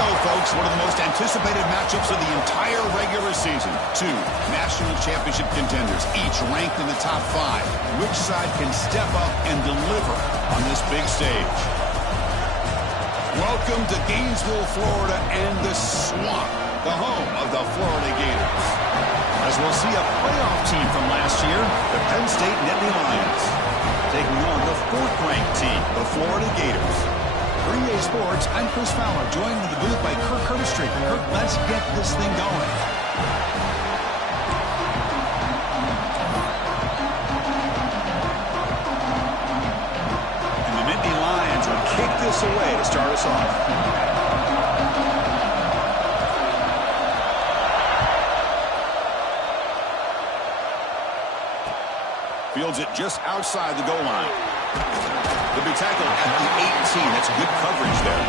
go, folks. One of the most anticipated matchups of the entire regular season. Two national championship contenders, each ranked in the top 5. Which side can step up and deliver on this big stage? Welcome to Gainesville, Florida, and the Swamp, the home of the Florida Gators. As we'll see a playoff team from last year, the Penn State Nittany Lions, taking on the 4th-ranked team, the Florida Gators. For EA Sports, I'm Chris Fowler, joined in the booth by Kirk Curtis-Street. Kirk, let's get this thing going. And the Nittany Lions will kick this away to start us off. Fields it just outside the goal line. They'll be tackled at the 18. That's good coverage there.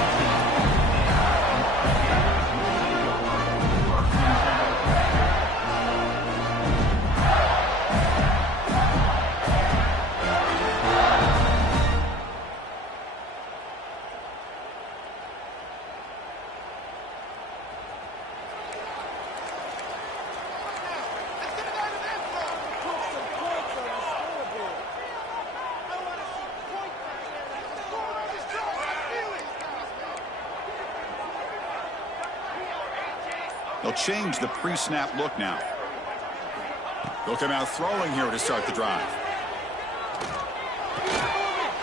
They'll change the pre-snap look now. They'll come out throwing here to start the drive.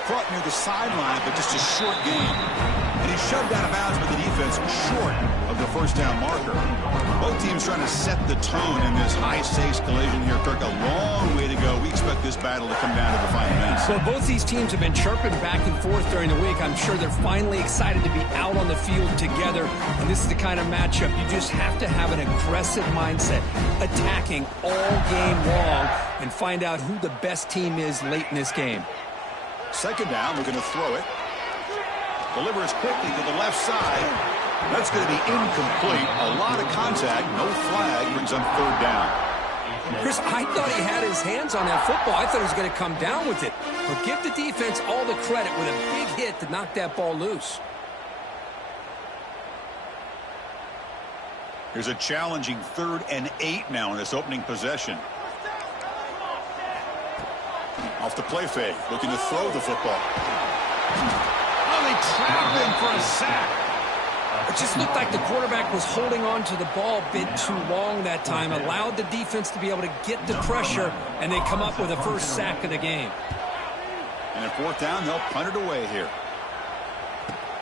Caught near the sideline, but just a short gain. And he's shoved out of bounds by the defense short of the first down marker. Both teams trying to set the tone in this high-stakes collision here. Kirk, a long way to go. We expect this battle to come down to the final minutes. Well, both these teams have been chirping back and forth during the week. I'm sure they're finally excited to be out on the field together. And this is the kind of matchup you just have to have an aggressive mindset, attacking all game long, and find out who the best team is late in this game. Second down, we're going to throw it. Delivers quickly to the left side. That's going to be incomplete. A lot of contact. No flag. Brings up 3rd down. Chris, I thought he had his hands on that football. I thought he was going to come down with it. But give the defense all the credit with a big hit to knock that ball loose. Here's a challenging 3rd and 8 now in this opening possession. Off the play fake, looking to throw the football. Oh, they trapped him for a sack. It just looked like the quarterback was holding on to the ball a bit too long that time, allowed the defense to be able to get the pressure, and they come up with a first sack of the game. And at 4th down, they'll punt it away here.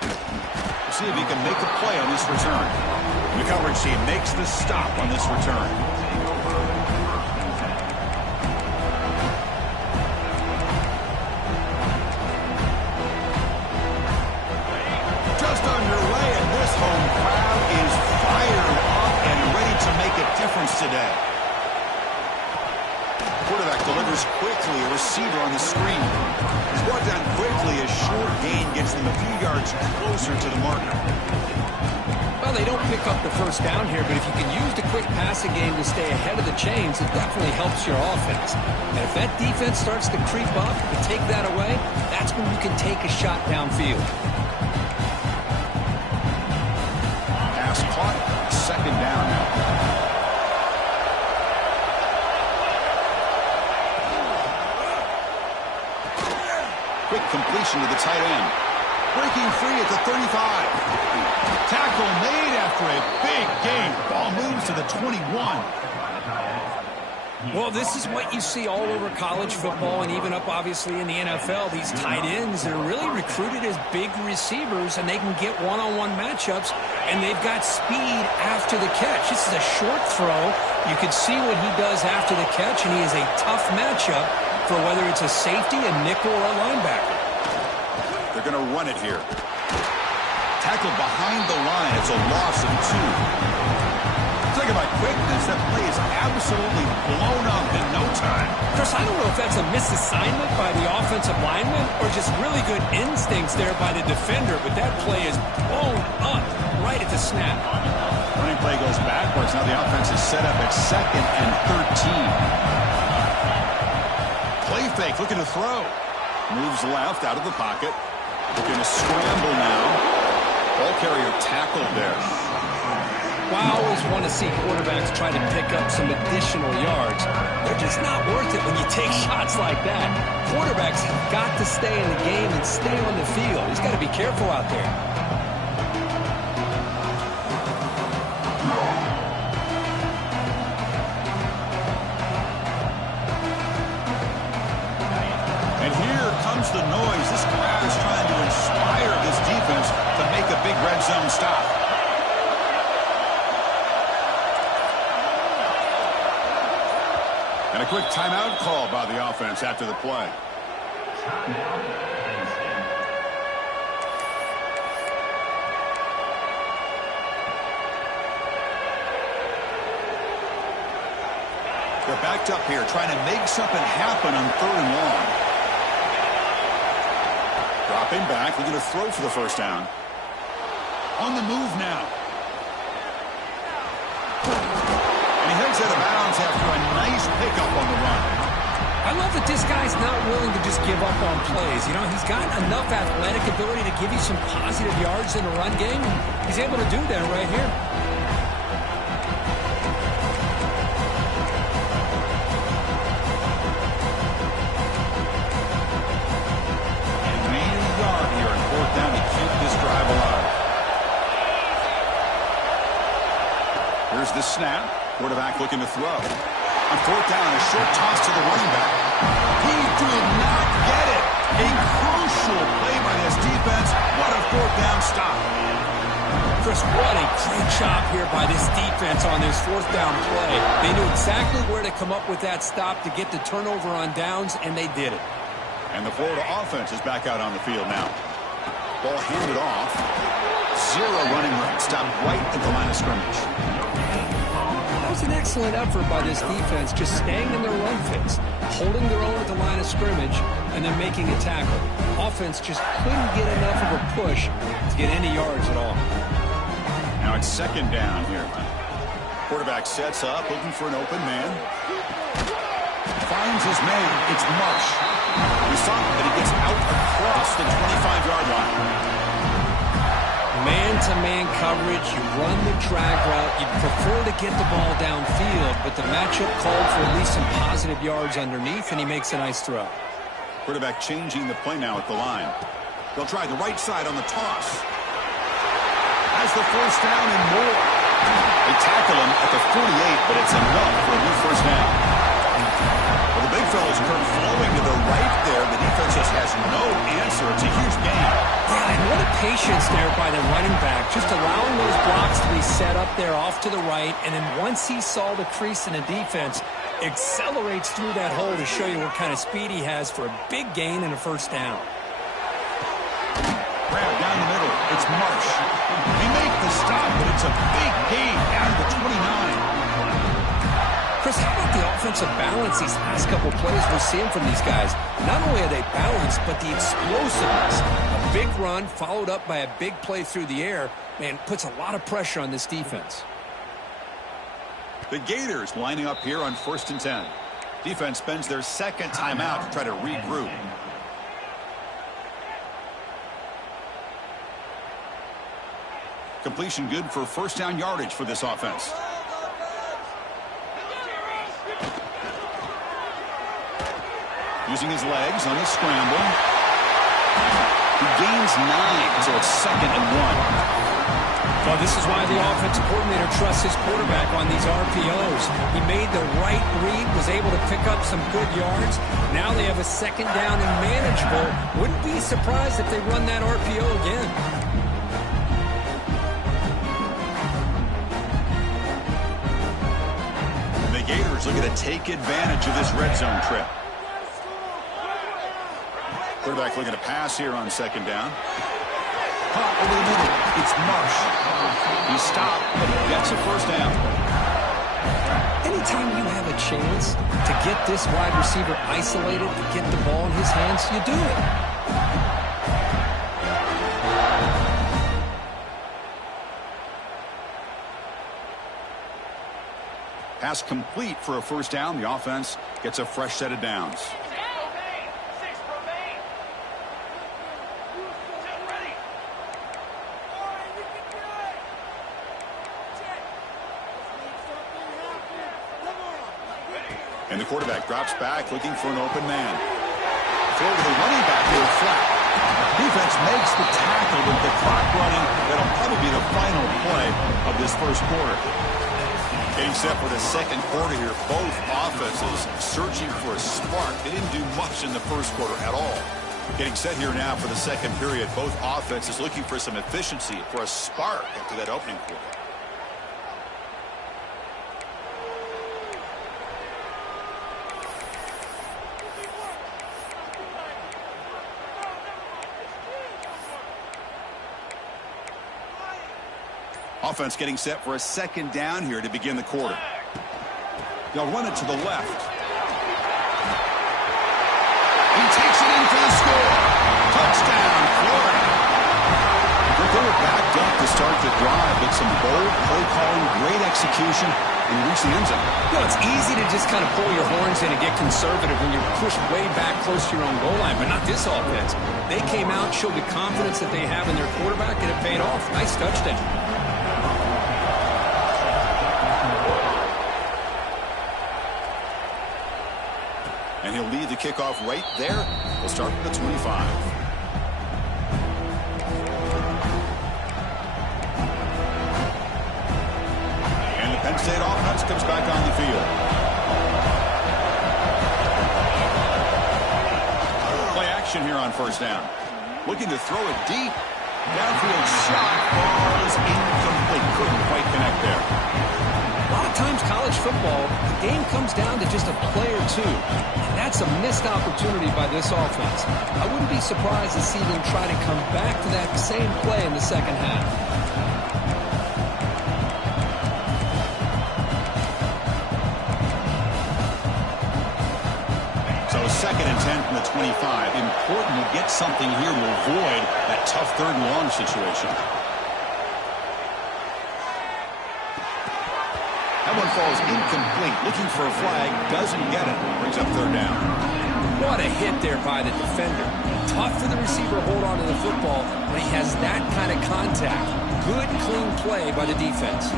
We'll see if he can make a play on this return. The coverage team makes the stop on this return. Underway, and this home crowd is fired up and ready to make a difference today. Quarterback delivers quickly, a receiver on the screen. He's brought down quickly. A short gain gets them a few yards closer to the marker. Well, they don't pick up the first down here, but if you can use the quick passing game to stay ahead of the chains, it definitely helps your offense. And if that defense starts to creep up and take that away, that's when you can take a shot downfield. Caught. 2nd down now. Quick completion to the tight end. Breaking free at the 35. Tackle made after a big gain. Ball moves to the 21. Well, this is what you see all over college football and even up, obviously, in the NFL. These tight ends, they're really recruited as big receivers, and they can get one-on-one matchups, and they've got speed after the catch. This is a short throw. You can see what he does after the catch, and he is a tough matchup for whether it's a safety, a nickel, or a linebacker. They're going to run it here. Tackled behind the line. It's a loss of 2. Talk about quickness. That play is absolutely blown up in no time. Chris, I don't know if that's a misassignment by the offensive lineman or just really good instincts there by the defender, but that play is blown up right at the snap. Running play goes backwards. Now the offense is set up at 2nd and 13. Play fake, looking to throw. Moves left out of the pocket. Looking to scramble now. Ball carrier tackled there. Well, I always want to see quarterbacks try to pick up some additional yards. They're just not worth it when you take shots like that. Quarterbacks have got to stay in the game and stay on the field. He's got to be careful out there. And here comes the noise. This crowd is trying to inspire this defense to make a big red zone stop. And a quick timeout call by the offense after the play. They're backed up here trying to make something happen on 3rd and long. Dropping back, looking to throw for the first down. On the move now. And he heads out of bounds after a nice pickup on the run. I love that this guy's not willing to just give up on plays. You know, he's got enough athletic ability to give you some positive yards in the run game. He's able to do that right here. And we need a yard here on 4th down to keep this drive alive. Here's the snap. Quarterback looking to throw. On 4th down, a short toss to the running back. He did not get it. A crucial play by this defense. What a 4th down stop. Chris, what a great job here by this defense on this 4th down play. They knew exactly where to come up with that stop to get the turnover on downs, and they did it. And the Florida offense is back out on the field now. Ball handed off. 0 running room. Stopped right at the line of scrimmage. That was an excellent effort by this defense, just staying in their run fits, holding their own at the line of scrimmage, and then making a tackle. Offense just couldn't get enough of a push to get any yards at all. Now it's 2nd down here. Quarterback sets up, looking for an open man. Finds his man. It's Marsh. We saw that he gets out across the 25-yard line. Man-to-man coverage, you run the drag route, you'd prefer to get the ball downfield, but the matchup called for at least some positive yards underneath, and he makes a nice throw. Quarterback changing the play now at the line. They'll try the right side on the toss. Has the 1st down and more. They tackle him at the 48, but it's enough for a new 1st down. Well, the big fella's curve flowing to the right there. The defense just has no answer. It's a huge gain. Yeah, and what a patience there by the running back, just allowing those blocks to be set up there off to the right, and then once he saw the crease in the defense, accelerates through that hole to show you what kind of speed he has for a big gain and a 1st down. Grab down the middle. It's Marsh. They make the stop, but it's a big gain down to the 29. Chris, how about the offensive balance these last couple plays we're seeing from these guys? Not only are they balanced, but the explosiveness. A big run followed up by a big play through the air, man, puts a lot of pressure on this defense. The Gators lining up here on 1st and 10. Defense spends their 2nd timeout to try to regroup. Completion good for 1st down yardage for this offense. Using his legs on his scramble. He gains 9, so it's 2nd and 1. Well, this is why the offensive coordinator trusts his quarterback on these RPOs. He made the right read, was able to pick up some good yards. Now they have a 2nd down and manageable. Wouldn't be surprised if they run that RPO again. And the Gators looking to take advantage of this red zone trip. Quarterback looking to pass here on 2nd down. Caught over the middle. It's Marsh. He stopped, but he gets a 1st down. Anytime you have a chance to get this wide receiver isolated, to get the ball in his hands, you do it. Pass complete for a 1st down. The offense gets a fresh set of downs. And the quarterback drops back looking for an open man. Throw to the running back here flat. Defense makes the tackle with the clock running. That'll probably be the final play of this first quarter. Getting set for the second quarter here. Both offenses searching for a spark. They didn't do much in the first quarter at all. Getting set here now for the second period. Both offenses looking for some efficiency, for a spark after that opening quarter. Offense getting set for a second down here to begin the quarter. They'll run it to the left. He takes it in for the score. Touchdown, Florida. They were backed up to start the drive, but some bold play calling, great execution, and reach the end zone. You know, it's easy to just kind of pull your horns in and get conservative when you're pushed way back close to your own goal line, but not this offense. They came out, showed the confidence that they have in their quarterback, and it paid off. Nice touchdown. And he'll lead the kickoff right there. We'll start with the 25. And the Penn State offense comes back on the field. Play action here on first down. Looking to throw it deep. Downfield shot was incomplete. Couldn't quite connect there. A lot of times college football, the game comes down to just a play or two. And that's a missed opportunity by this offense. I wouldn't be surprised to see them try to come back to that same play in the second half. So 2nd and 10 from the 25. Important to get something here to avoid that tough 3rd and long situation. That one falls incomplete. Looking for a flag. Doesn't get it. Brings up 3rd down. What a hit there by the defender. Tough for the receiver to hold on to the football when he has that kind of contact. Good, clean play by the defense.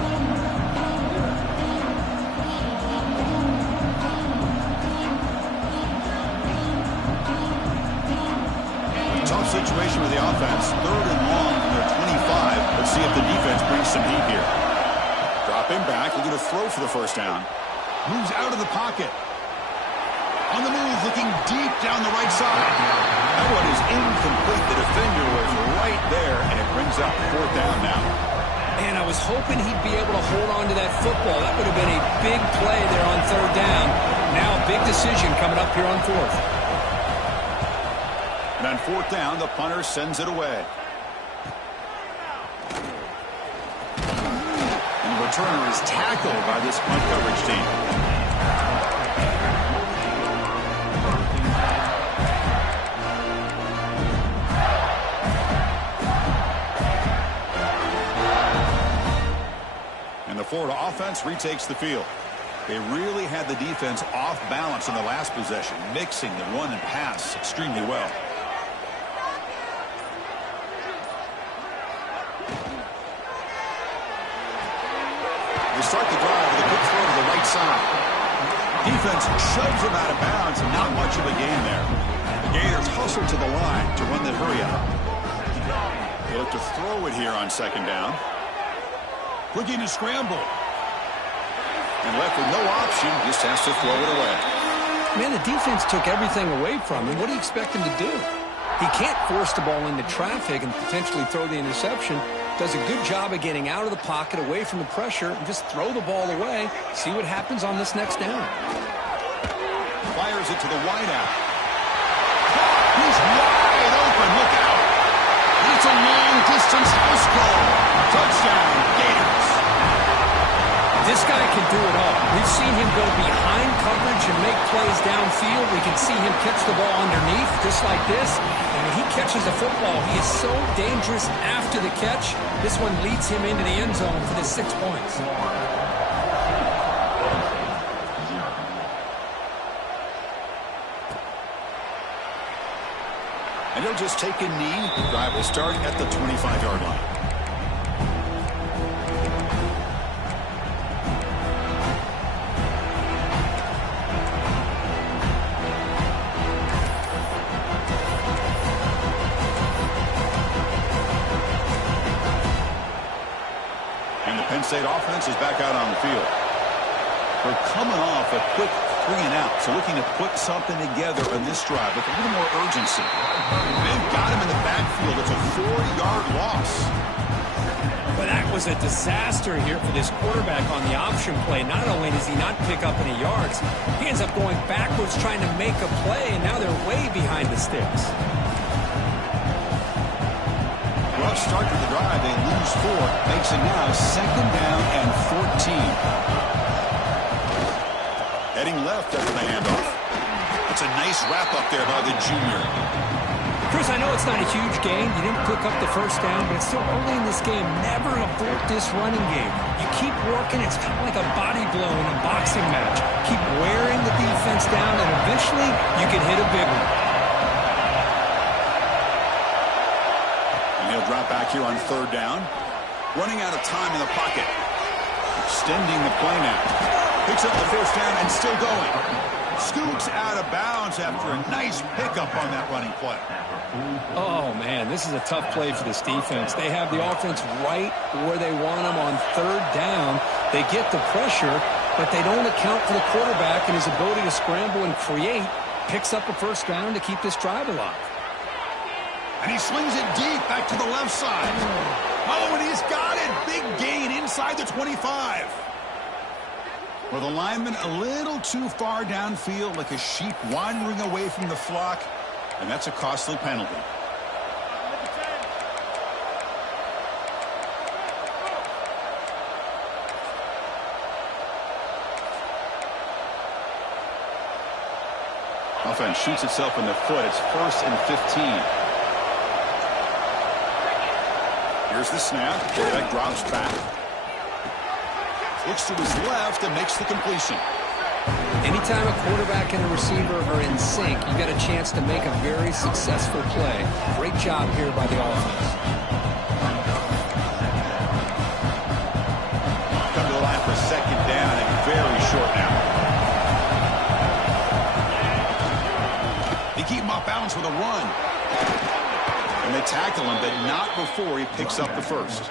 Tough situation with the offense. 3rd and long from their 25. Let's see if the defense brings some heat here. Dropping back, looking to throw for the first down. Moves out of the pocket. On the move, looking deep down the right side. That one is incomplete. The defender was right there, and it brings up 4th down now. Man, I was hoping he'd be able to hold on to that football. That would have been a big play there on 3rd down. Now a big decision coming up here on 4th. And on 4th down, the punter sends it away. And the returner is tackled by this punt coverage team. And the Florida offense retakes the field. They really had the defense off balance in the last possession, mixing the run and pass extremely well. They start the drive with a quick throw to the right side. Defense shoves him out of bounds, and not much of a gain there. The Gators hustle to the line to run the hurry out. They look to throw it here on 2nd down. Looking to scramble. And left with no option, just has to throw it away. Man, the defense took everything away from him. What do you expect him to do? He can't force the ball into traffic and potentially throw the interception. Does a good job of getting out of the pocket, away from the pressure, and just throw the ball away. See what happens on this next down. Fires it to the wideout. He's wide open. Look out. And it's a long-distance house call. Touchdown, Gators. This guy can do it all. We've seen him go behind coverage and make plays downfield. We can see him catch the ball underneath, just like this. And when he catches the football, he is so dangerous after the catch. This one leads him into the end zone for the 6 points. And he'll just take a knee. The drive will start at the 25-yard line. Penn State offense is back out on the field. They're coming off a quick 3-and-out, so looking to put something together on this drive with a little more urgency. They've got him in the backfield. It's a 4-yard loss. But that was a disaster here for this quarterback on the option play. Not only does he not pick up any yards, he ends up going backwards trying to make a play, and now they're way behind the sticks. Rough start to the drive. They lose 4. Makes it now 2nd down and 14. Heading left after the handoff. It's a nice wrap-up there by the junior. Chris, I know it's not a huge game. You didn't pick up the first down, but it's still early in this game. Never abort this running game. You keep working. It's kind of like a body blow in a boxing match. Keep wearing the defense down, and eventually you can hit a big one. And he'll drop back here on 3rd down. Running out of time in the pocket. Extending the play now. Picks up the first down and still going. Scoots out of bounds after a nice pickup on that running play. Oh, man, this is a tough play for this defense. They have the offense right where they want them on 3rd down. They get the pressure, but they don't account for the quarterback and his ability to scramble and create. Picks up a first down to keep this drive alive. And he slings it deep back to the left side. Oh, and he's got it. Big gain inside the 25. Well, the lineman a little too far downfield, like a sheep wandering away from the flock, and that's a costly penalty. Offense shoots itself in the foot. It's 1st and 15. Here's the snap. Quarterback drops back. Looks to his left and makes the completion. Anytime a quarterback and a receiver are in sync, you got a chance to make a very successful play. Great job here by the offense. Come to the line for 2nd down and very short now. They keep him off balance with a run. And they tackle him, but not before he picks up the first.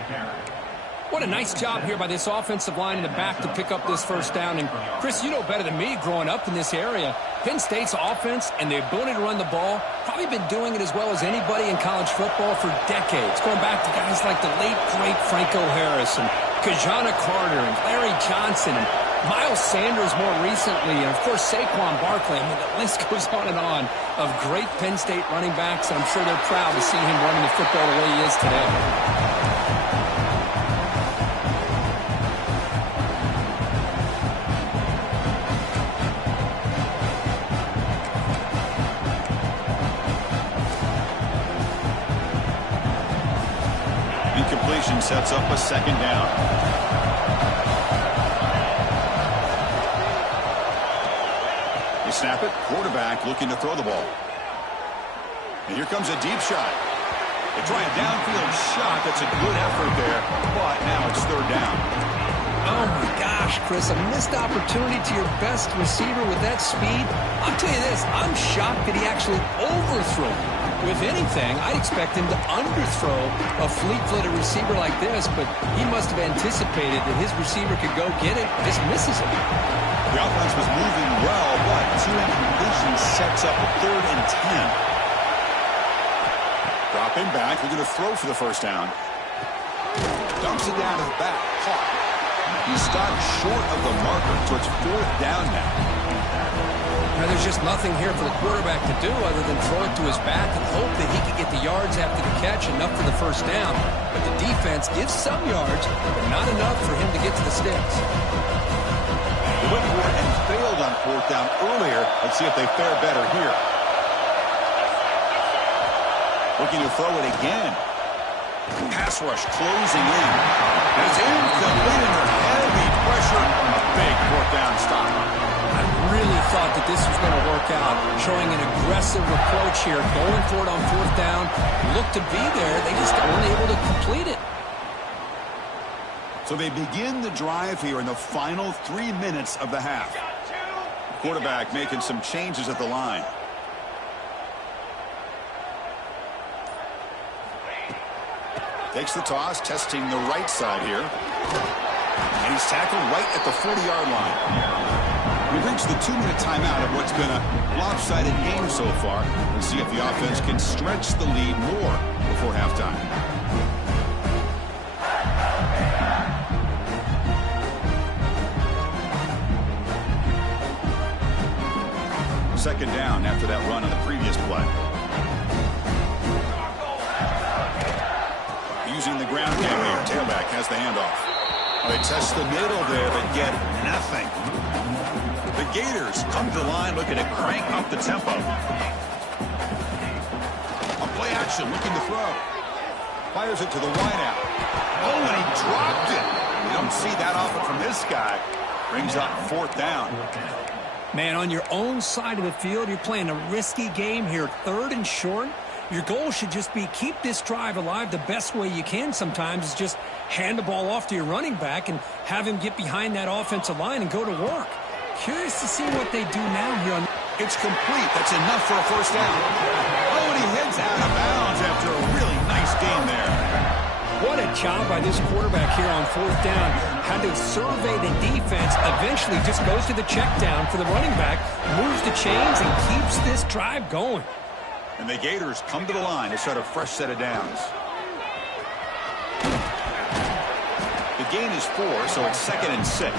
What a nice job here by this offensive line in the back to pick up this first down. And, Chris, you know better than me growing up in this area, Penn State's offense and the ability to run the ball, probably been doing it as well as anybody in college football for decades, going back to guys like the late, great Franco Harris and Kajana Carter and Larry Johnson and Miles Sanders more recently, and, of course, Saquon Barkley. I mean, the list goes on and on of great Penn State running backs. I'm sure they're proud to see him running the football the way he is today. Incompletion sets up a 2nd down. They snap it. Quarterback looking to throw the ball. And here comes a deep shot. They try a downfield shot. That's a good effort there, but now it's 3rd down. Oh, my gosh, Chris, a missed opportunity to your best receiver with that speed. I'll tell you this, I'm shocked that he actually overthrew him. If anything, I'd expect him to underthrow a fleet-footed receiver like this, but he must have anticipated that his receiver could go get it, just misses it. The offense was moving well, but 2 incompletions sets up a 3rd and 10. Dropping back, looking to throw for the first down. Dumps it down to the back, caught. He stopped short of the marker, so it's 4th down now. Now, there's just nothing here for the quarterback to do other than throw it to his back and hope that he can get the yards after the catch, enough for the first down. But the defense gives some yards, but not enough for him to get to the sticks. They went for it and failed on 4th down earlier. Let's see if they fare better here. Looking to throw it again. Pass rush closing in. And it's incomplete under heavy pressure. A big 4th down stop. I really thought that this was going to work out, showing an aggressive approach here, going for it on 4th down. Looked to be there. They just weren't able to complete it. So they begin the drive here in the final 3 minutes of the half. Quarterback making some changes at the line. Takes the toss, testing the right side here. And he's tackled right at the 40-yard line. We've reached the 2-minute timeout of what's been a lopsided game so far. Let's see if the offense can stretch the lead more before halftime. Second down after that run on the previous play. Using the ground game here. Tailback has the handoff. They test the middle there, but get nothing. The Gators come to the line looking to crank up the tempo. On play action, looking to throw. Fires it to the wideout. Oh, and he dropped it. You don't see that often from this guy. Brings up fourth down. Man, on your own side of the field, you're playing a risky game here, 3rd and short. Your goal should just be keep this drive alive. The best way you can sometimes is just hand the ball off to your running back and have him get behind that offensive line and go to work. Curious to see what they do now here. It's complete. That's enough for a first down. Oh, and he heads out of bounds after a really nice gain there. What a job by this quarterback here on 4th down. Had to survey the defense. Eventually just goes to the check down for the running back, moves the chains, and keeps this drive going. And the Gators come to the line to start a fresh set of downs. The gain is 4, so it's 2nd and 6.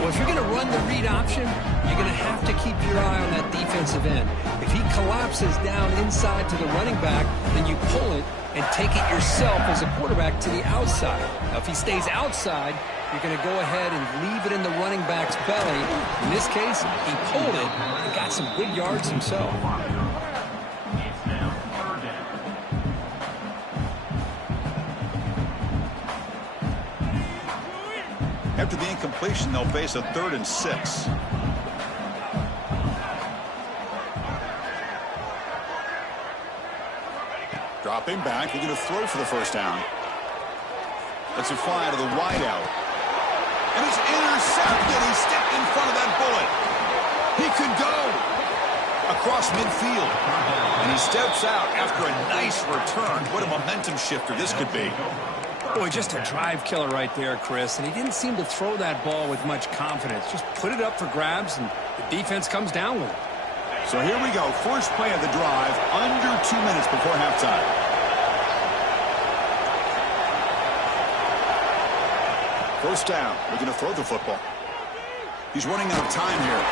Well, if you're going to run the read option, you're going to have to keep your eye on that defensive end. If he collapses down inside to the running back, then you pull it and take it yourself as a quarterback to the outside. Now, if he stays outside, you're going to go ahead and leave it in the running back's belly. In this case, he pulled it and got some good yards himself. After the incompletion, they'll face a 3rd and 6. Dropping back, looking to throw for the first down. Lets it fly to the wideout. And it's intercepted. He stepped in front of that bullet. He could go across midfield. And he steps out after a nice return. What a momentum shifter this could be. Boy, just a drive killer right there, Chris. And he didn't seem to throw that ball with much confidence. Just put it up for grabs, and the defense comes down with it. So here we go. First play of the drive, under 2 minutes before halftime. First down, looking to throw the football. He's running out of time here.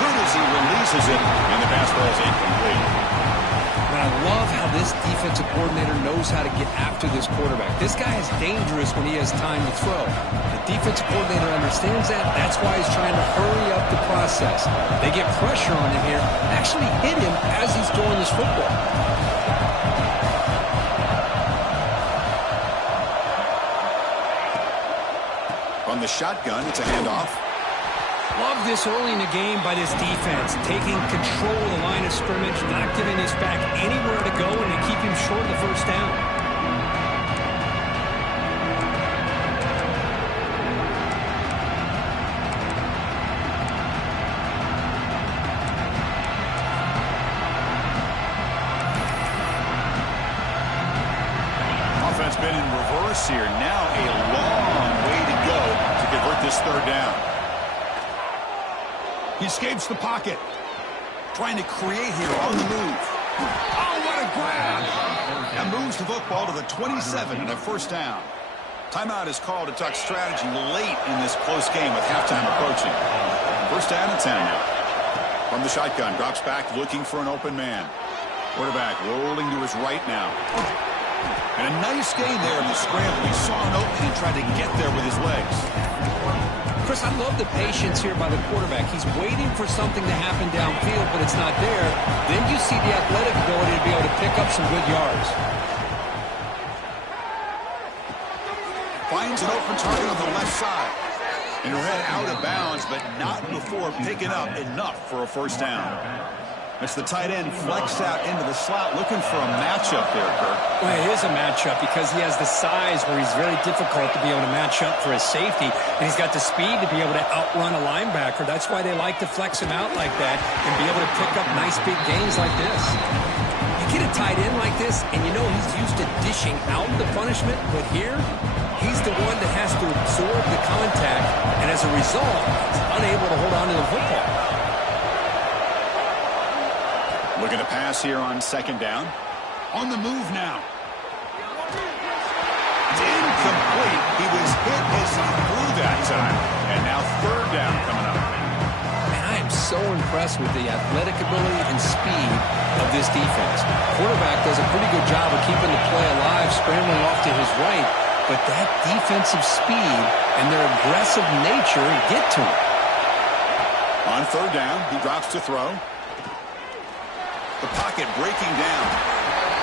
Good as he releases it, and the pass ball is incomplete. And I love how this defensive coordinator knows how to get after this quarterback. This guy is dangerous when he has time to throw. The defensive coordinator understands that. That's why he's trying to hurry up the process. They get pressure on him here, actually hit him as he's throwing this football. On the shotgun, it's a handoff. Love this early in the game by this defense, taking control of the line of scrimmage, not giving this back anywhere to go, and they keep him short of the first down. Offense been in reverse here. Now a long way to go to convert this 3rd down. He escapes the pocket. Trying to create here on the move. Oh, what a grab! And moves the football to the 27 and a first down. Timeout is called to talk strategy late in this close game with halftime approaching. First down and 10 now. From the shotgun, drops back looking for an open man. Quarterback rolling to his right now. And a nice gain there in the scramble. He saw an opening and tried to get there with his legs. Chris, I love the patience here by the quarterback. He's waiting for something to happen downfield, but it's not there. Then you see the athletic ability to be able to pick up some good yards. Finds an open target on the left side. And read out of bounds, but not before picking up enough for a first down. It's the tight end flexed out into the slot, looking for a matchup there, Kirk. Well, it is a matchup because he has the size where he's very difficult to be able to match up for his safety, and he's got the speed to be able to outrun a linebacker. That's why they like to flex him out like that and be able to pick up nice big gains like this. You get a tight end like this, and you know he's used to dishing out the punishment, but here He's the one that has to absorb the contact, and as a result, he's unable to hold on to the football. Looking to pass here on second down. On the move now. It's incomplete. He was hit as he threw that time. And now third down coming up. And I am so impressed with the athletic ability and speed of this defense. Quarterback does a pretty good job of keeping the play alive, scrambling off to his right. But that defensive speed and their aggressive nature get to him. On third down, he drops to throw. The pocket breaking down.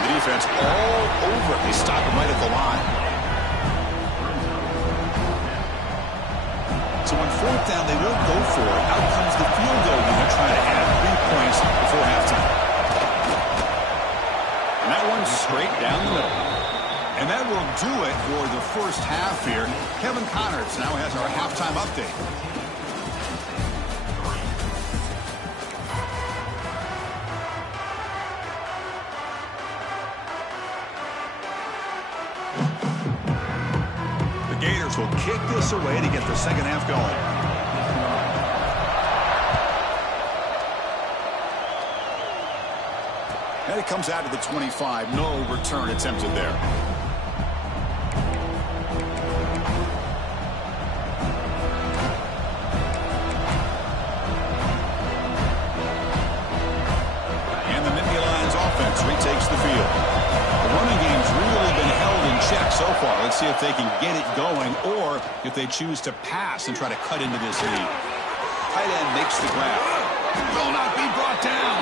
The defense all over it. They stop him right at the line. So on fourth down, they won't go for it. Out comes the field goal unit trying to add 3 points before halftime. And that one's straight down the middle. And that will do it for the first half here. Kevin Connors now has our halftime update. The Gators will kick this away to get the second half going. And it comes out to the 25. No return attempted there. And the Nittany Lions offense retakes the field. The running game's really been held in check so far. Let's see if they can get it going or if they choose to pass and try to cut into this lead. Tight end makes the grab. Will not be brought down.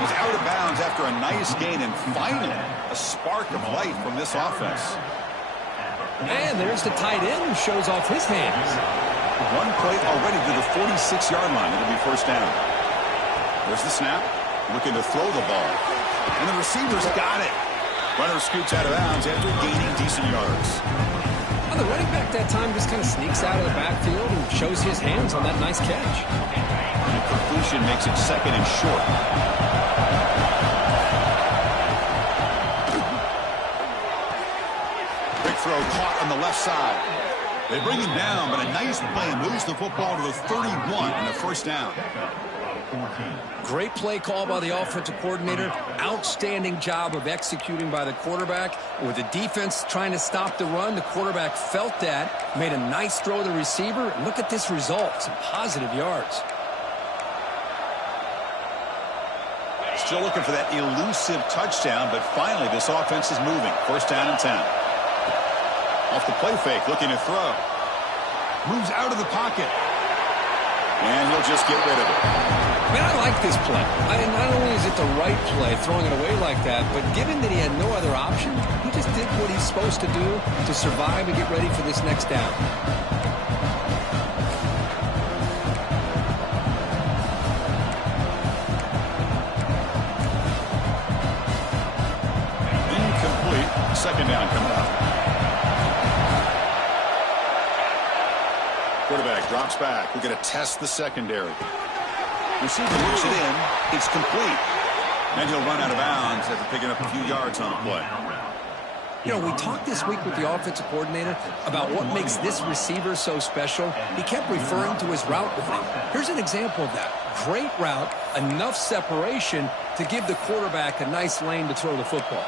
He's out of bounds after a nice gain, and finally a spark of life from this offense. And there's the tight end who shows off his hands. One play already to the 46-yard line. It'll be first down. There's the snap. Looking to throw the ball. And the receiver's got it. Runner scoots out of bounds after gaining decent yards. Well, the running back that time just kind of sneaks out of the backfield and shows his hands on that nice catch. And completion makes it second and short. Quick throw caught on the left side. They bring him down, but a nice play moves the football to the 31 and a first down. Great play call by the offensive coordinator. Outstanding job of executing by the quarterback. With the defense trying to stop the run, the quarterback felt that, made a nice throw to the receiver. And look at this result, some positive yards. Still looking for that elusive touchdown, but finally this offense is moving. First down and 10. Off the play fake, looking to throw. Moves out of the pocket. And he'll just get rid of it. Man, I like this play. Not only is it the right play, throwing it away like that, but given that he had no other option, he just did what he's supposed to do to survive and get ready for this next down. Incomplete. Second down coming up. Quarterback drops back. We're going to test the secondary. Receiver looks it in. It's complete. And he'll run out of bounds after picking up a few yards on the play. You know, we talked this week with the offensive coordinator about what makes this receiver so special. He kept referring to his route running. Here's an example of that. Great route, enough separation to give the quarterback a nice lane to throw the football.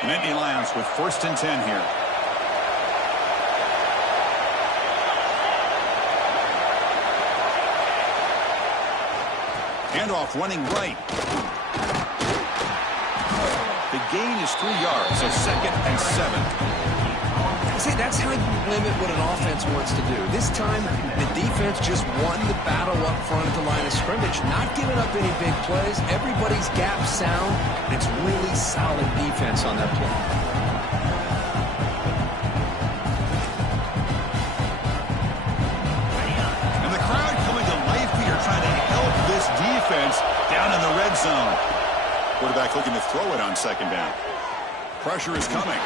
Nittany Lions with first and 10 here. Handoff running right. The gain is 3 yards, so second and 7. See, that's how you limit what an offense wants to do. This time, the defense just won the battle up front at the line of scrimmage, not giving up any big plays. Everybody's gap sound. It's really solid defense on that play. And the crowd coming to life here, trying to help this defense down in the red zone. Quarterback looking to throw it on second down. Pressure is coming.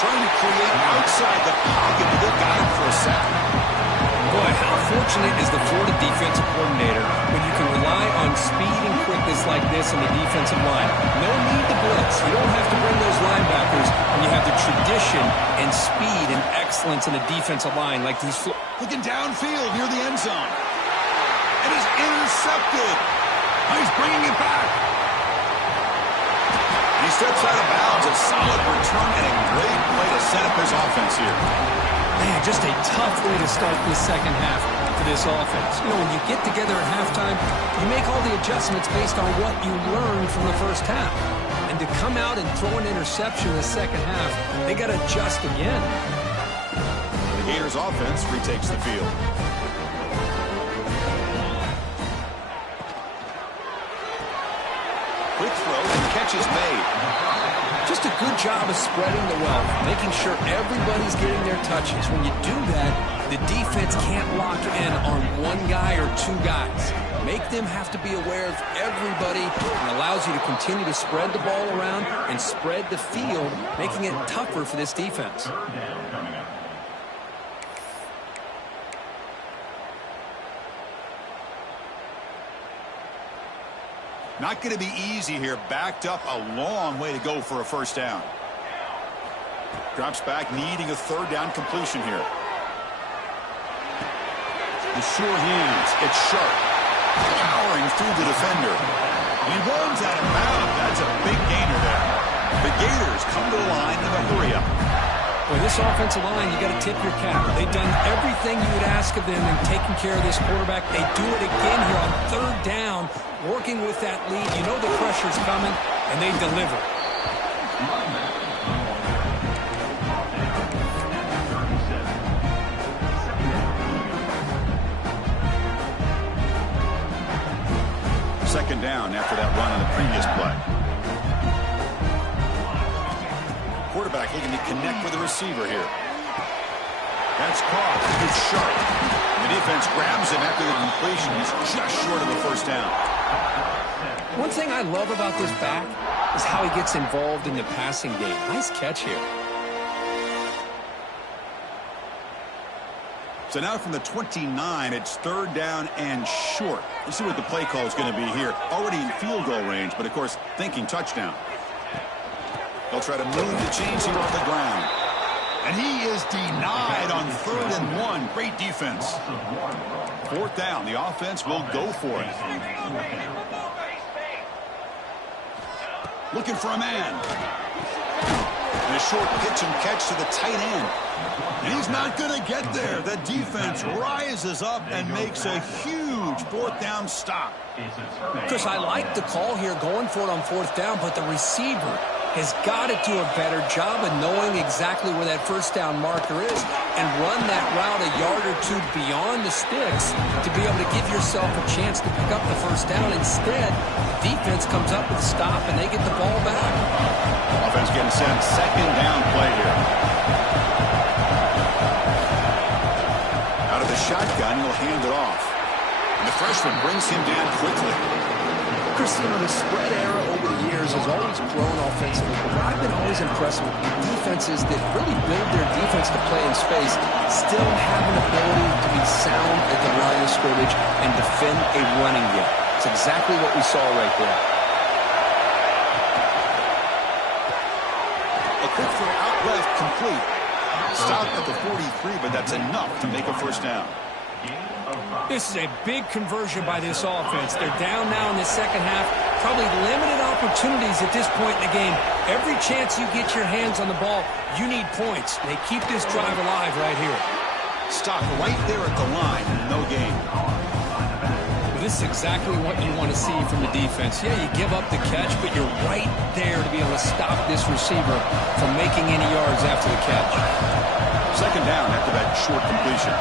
Trying to create outside the pocket, but they've got him for a sack. Boy, how fortunate is the Florida defensive coordinator when you can rely on speed and quickness just like this in the defensive line. No need to blitz. You don't have to bring those linebackers when you have the tradition and speed and excellence in the defensive line like these. Looking downfield near the end zone. It is intercepted. He's bringing it back. He steps out of bounds. A solid return and a great way to set up his offense here. Man, just a tough way to start this second half for this offense. You know, when you get together at halftime, you make all the adjustments based on what you learned from the first half. And to come out and throw an interception in the second half, they got to adjust again. The Gators offense retakes the field. Quick throw and catch is made. Just a good job of spreading the wealth, making sure everybody's getting their touches. When you do that, the defense can't lock in on one guy or two guys. Make them have to be aware of everybody, and allows you to continue to spread the ball around and spread the field, making it tougher for this defense. Not going to be easy here. Backed up a long way to go for a first down. Drops back, needing a third down completion here. The sure hands. It's sharp. Powering through the defender. He runs out of bounds. That's a big gainer there. The Gators come to the line in a hurry up. Boy, this offensive line, you got to tip your cap. They've done everything you would ask of them in taking care of this quarterback. They do it again here on third down, working with that lead. You know the pressure's coming, and they deliver. Second down after that run on the previous play. Quarterback looking to connect with the receiver here. That's caught. It's sharp. The defense grabs him after the completion. He's just short of a first down. One thing I love about this back is how he gets involved in the passing game. Nice catch here. So now from the 29, it's third down and short. Let's see what the play call is going to be here. Already in field goal range, but of course thinking touchdown. They'll try to move the chains here on the ground. And he is denied on 3rd and 1. Great defense. Fourth down. The offense will go for it. Looking for a man. And a short pitch and catch to the tight end. And he's not going to get there. The defense rises up and makes a huge fourth down stop. Chris, I like the call here going for it on fourth down, but the receiver has got to do a better job of knowing exactly where that first down marker is and run that route a yard or two beyond the sticks to be able to give yourself a chance to pick up the first down. Instead, the defense comes up with a stop and they get the ball back. Offense getting set. Second down play here. Out of the shotgun, he'll hand it off. And the freshman brings him down quickly. Chris, you know, the spread era over the years has always grown offensively, but what I've been always impressed with defenses that really build their defense to play in space still have an ability to be sound at the line of scrimmage and defend a running game. It's exactly what we saw right there. A quick throw out left, complete. Stopped at the 43, but that's enough to make a first down. This is a big conversion by this offense. They're down now in the second half. Probably limited opportunities at this point in the game. Every chance you get your hands on the ball, you need points. They keep this drive alive right here. Stop right there at the line. No gain. Well, this is exactly what you want to see from the defense. Yeah, you give up the catch, but you're right there to be able to stop this receiver from making any yards after the catch. Second down after that short completion.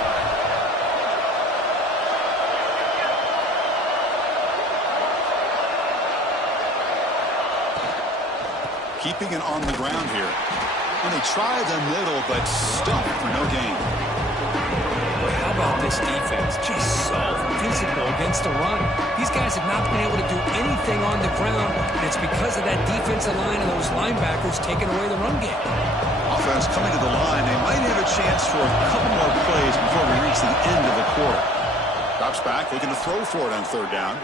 Keeping it on the ground here. And they try the middle, but stuck for no gain. How about this defense? Just so physical against the run. These guys have not been able to do anything on the ground, and it's because of that defensive line and those linebackers taking away the run game. Offense coming to the line. They might have a chance for a couple more plays before we reach the end of the quarter. Drops back, looking to throw for it on third down.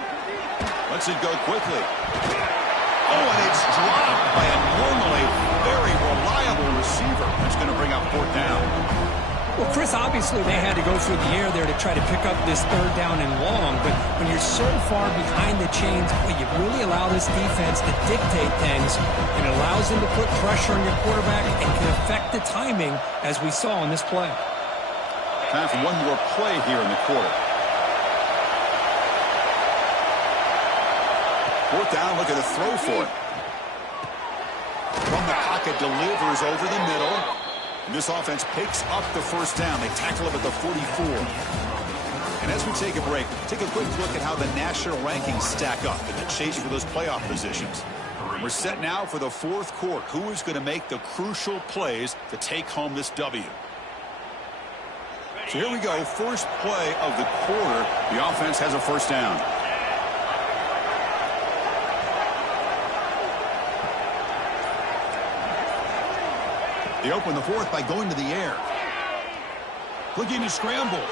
Lets it go quickly. Oh, and it's dropped by a normally very reliable receiver. That's going to bring up fourth down. Well, Chris, obviously they had to go through the air there to try to pick up this third down and long, but when you're so far behind the chains, well, you really allow this defense to dictate things, and it allows them to put pressure on your quarterback and can affect the timing, as we saw in this play. Time for one more play here in the quarter. Fourth down, look at the throw for it. From the pocket, delivers over the middle. And this offense picks up the first down. They tackle him at the 44. And as we take a break, take a quick look at how the national rankings stack up in the chase for those playoff positions. We're set now for the fourth quarter. Who is going to make the crucial plays to take home this W? So here we go. First play of the quarter. The offense has a first down. They open the fourth by going to the air. Looking to scramble.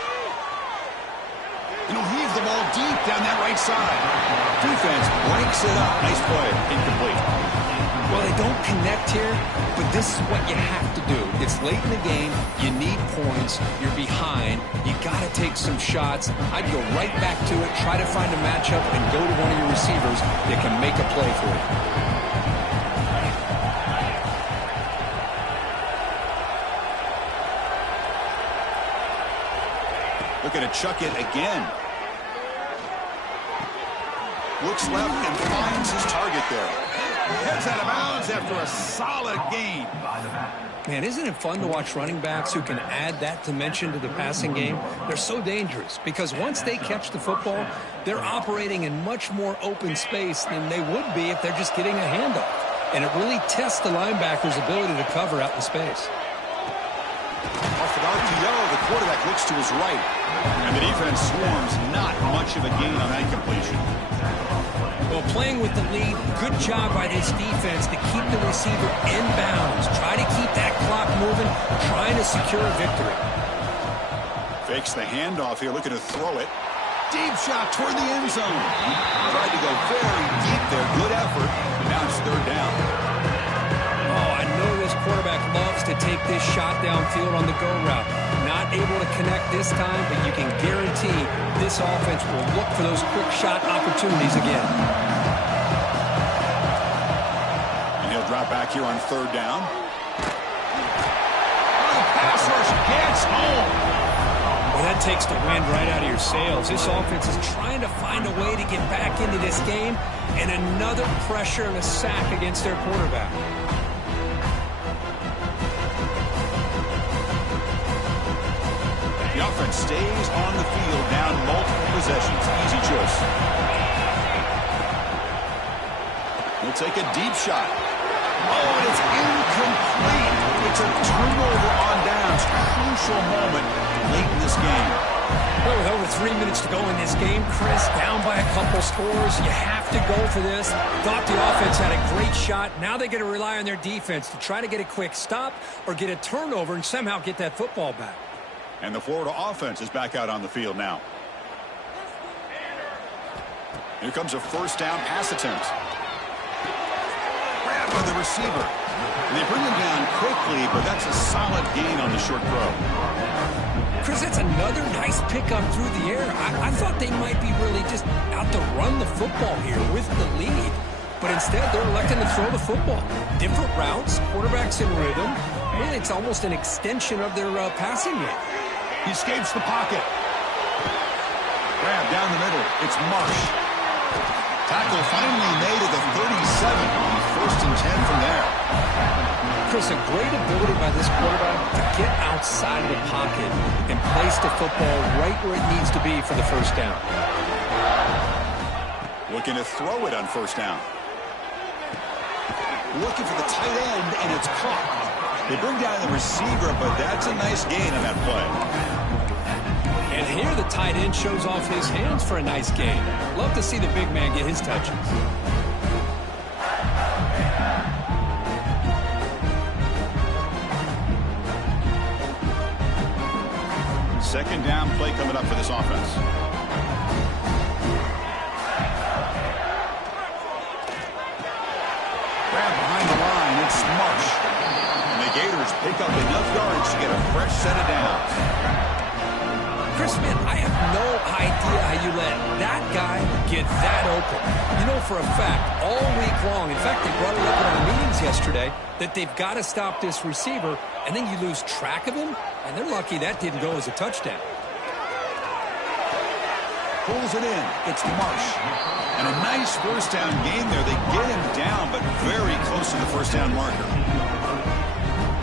And he'll heave the ball deep down that right side. Defense breaks it up. Nice play. Incomplete. Well, they don't connect here, but this is what you have to do. It's late in the game. You need points. You're behind. You got to take some shots. I'd go right back to it, try to find a matchup, and go to one of your receivers that can make a play for you. Looking to chuck it again. Looks left and finds his target there. Heads out of bounds after a solid gain. Man, isn't it fun to watch running backs who can add that dimension to the passing game? They're so dangerous because once they catch the football, they're operating in much more open space than they would be if they're just getting a handoff. And it really tests the linebacker's ability to cover out in space. Off an RPO, the quarterback looks to his right. And the defense swarms, not much of a gain on that completion. Well, playing with the lead, good job by this defense to keep the receiver in bounds. Try to keep that clock moving, trying to secure a victory. Fakes the handoff here, looking to throw it. Deep shot toward the end zone. Tried to go very deep there. Good effort. Now it's third down. Oh, I know this quarterback loves to take this shot downfield on the go route. Not able to connect this time, but you can guarantee this offense will look for those quick shot opportunities again. And he'll drop back here on third down. Oh, the pass rush gets home. Well, that takes the wind right out of your sails. This offense is trying to find a way to get back into this game, and another pressure and a sack against their quarterback. The offense stays on the field, down multiple possessions. Easy choice. He'll take a deep shot. Oh, and it's incomplete. It's a turnover on downs. Crucial moment late in this game. Well, with over 3 minutes to go in this game, Chris, down by a couple scores. You have to go for this. Thought the offense had a great shot. Now they got to rely on their defense to try to get a quick stop or get a turnover and somehow get that football back. And the Florida offense is back out on the field now. Here comes a first down pass attempt. Grabbed by the receiver. And they bring him down quickly, but that's a solid gain on the short throw. Chris, that's another nice pickup through the air. I thought they might be really just out to run the football here with the lead. But instead, they're electing to throw the football. Different routes, quarterbacks in rhythm. Really, it's almost an extension of their passing game. He escapes the pocket. Grab down the middle. It's Marsh. Tackle finally made at the 37. First and 10 from there. Chris, a great ability by this quarterback to get outside of the pocket and place the football right where it needs to be for the first down. Looking to throw it on first down. Looking for the tight end, and it's caught. They bring down the receiver, but that's a nice gain on that play. And here the tight end shows off his hands for a nice gain. Love to see the big man get his touches. Second down play coming up for this offense. pick up enough yards to get a fresh set of downs. Chris, man, I have no idea how you let that guy get that open. You know for a fact, all week long, in fact, they brought it up in our meetings yesterday, that they've got to stop this receiver, and then you lose track of him, and they're lucky that didn't go as a touchdown. Pulls it in. It's Marsh. And a nice first down game there. They get him down, but very close to the first down marker.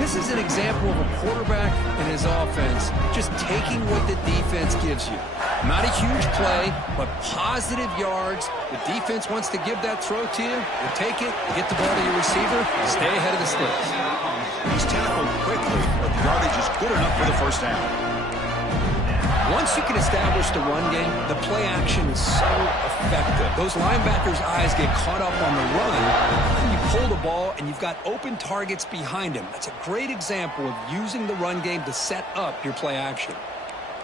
This is an example of a quarterback and his offense just taking what the defense gives you. Not a huge play, but positive yards. The defense wants to give that throw to you. You take it, get the ball to your receiver, stay ahead of the sticks. He's tackled quickly, but the yardage is good enough for the first down. Once you can establish the run game, the play action is so effective. Those linebackers' eyes get caught up on the run, and you pull the ball, and you've got open targets behind him. That's a great example of using the run game to set up your play action.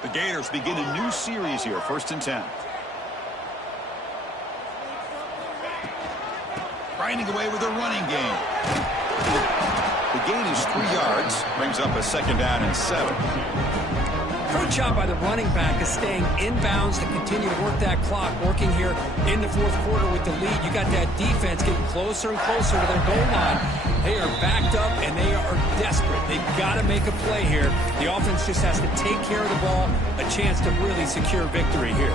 The Gators begin a new series here, 1st and 10. Grinding away with a running game. The gain is 3 yards, brings up a 2nd down and 7. Great job by the running back of staying inbounds to continue to work that clock, working here in the 4th quarter with the lead. You got that defense getting closer and closer to their goal line. They are backed up, and they are desperate. They've got to make a play here. The offense just has to take care of the ball, a chance to really secure victory here.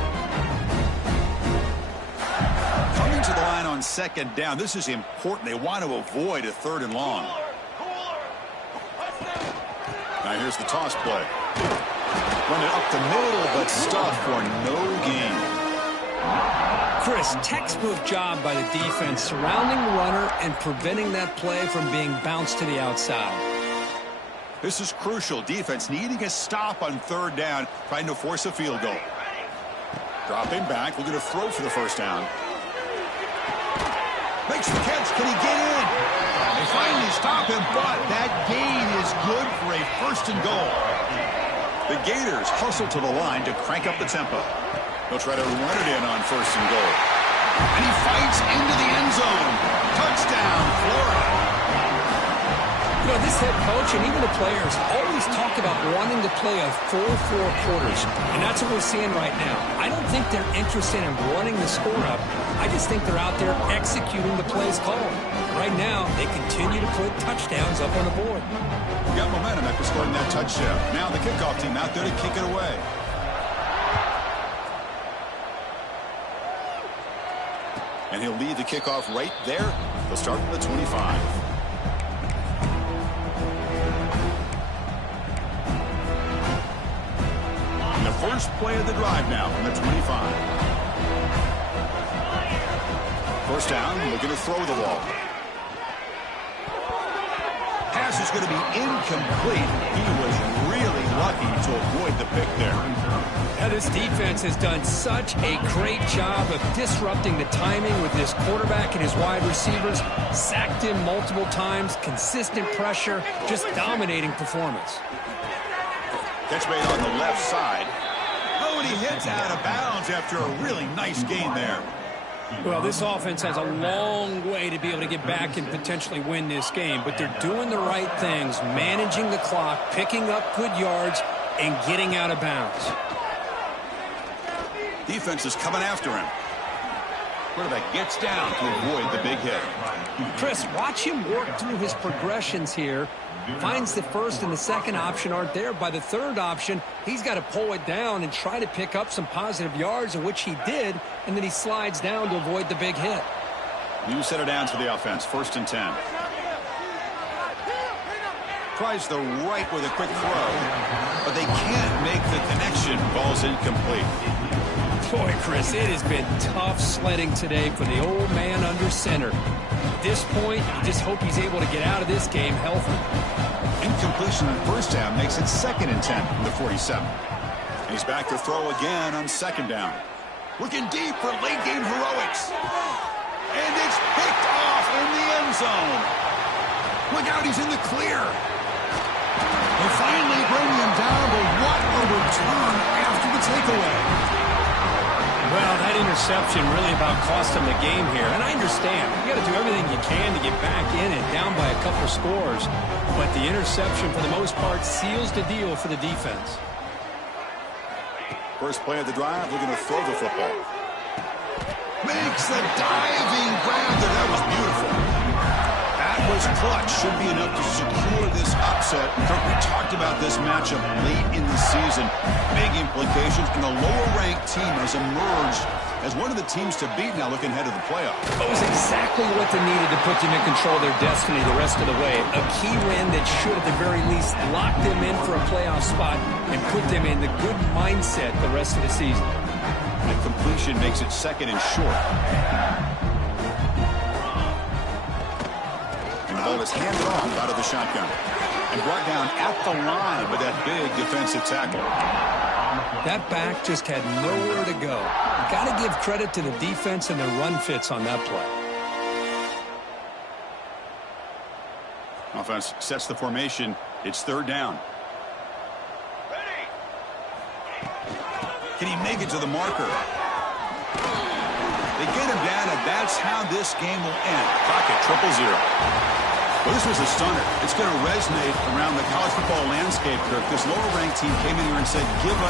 Coming to the line on 2nd down, this is important. They want to avoid a 3rd and long. Now here's the toss play. Run it up the middle, but stuffed for no gain. Chris, textbook job by the defense surrounding the runner and preventing that play from being bounced to the outside. This is crucial. Defense needing a stop on 3rd down, trying to force a field goal. Dropping back, looking to throw for the first down. Makes the catch. Can he get in? They finally stop him, but that gain is good for a 1st and goal. The Gators hustle to the line to crank up the tempo. They'll try to run it in on 1st and goal. And he fights into the end zone. Touchdown, Florida. You know, this head coach and even the players always talk about wanting to play a full 4 quarters, and that's what we're seeing right now. I don't think they're interested in running the score up. I just think they're out there executing the plays called. Right now, they continue to put touchdowns up on the board. Got momentum after scoring that touchdown. Now the kickoff team out there to kick it away. And he'll lead the kickoff right there. He'll start from the 25. And the first play of the drive now from the 25. First down, looking to throw the ball. Pass is going to be incomplete. He was really lucky to avoid the pick there. Now, this defense has done such a great job of disrupting the timing with this quarterback and his wide receivers. Sacked him multiple times, consistent pressure, just dominating performance. Catch made on the left side. Oh, and he hits out of bounds after a really nice gain there. Well, this offense has a long way to be able to get back and potentially win this game, but they're doing the right things, managing the clock, picking up good yards, and getting out of bounds. Defense is coming after him. Quarterback gets down to avoid the big hit. Chris, watch him work through his progressions here. Finds the first and the second option aren't there. By the third option, he's got to pull it down and try to pick up some positive yards, of which he did, and then he slides down to avoid the big hit. New center down to the offense, 1st and 10. Tries the right with a quick throw, but they can't make the connection. Ball's incomplete. Boy, Chris, it has been tough sledding today for the old man under center. At this point, you just hope he's able to get out of this game healthy. Incompletion on first down makes it 2nd and 10 from the 47. And he's back to throw again on 2nd down. Looking deep for late game heroics. And it's picked off in the end zone. Look out, he's in the clear. They finally bring him down, but what a return after the takeaway. Well, that interception really about cost him the game here. And I understand. You got to do everything you can to get back in it, down by a couple scores. But the interception, for the most part, seals the deal for the defense. First play of the drive, looking to throw the football. Makes the diving grab there. That was beautiful. That was clutch. Should be enough to secure this upset. Kirk, we talked about this matchup late in the season. Big implications, and the lower-ranked team has emerged as one of the teams to beat now looking ahead of the playoffs. It was exactly what they needed to put them in control of their destiny the rest of the way. A key win that should, at the very least, lock them in for a playoff spot and put them in the good mindset the rest of the season. The completion makes it second and short. And the ball is handed off out of the shotgun. And brought down at the line with that big defensive tackle. That back just had nowhere to go. Got to give credit to the defense and the run fits on that play. Offense sets the formation. It's third down. Can he make it to the marker? They get him down, and that's how this game will end. Clock at 0-0. Well, this was a stunner. It's going to resonate around the college football landscape, Kirk. This lower-ranked team came in here and said, give us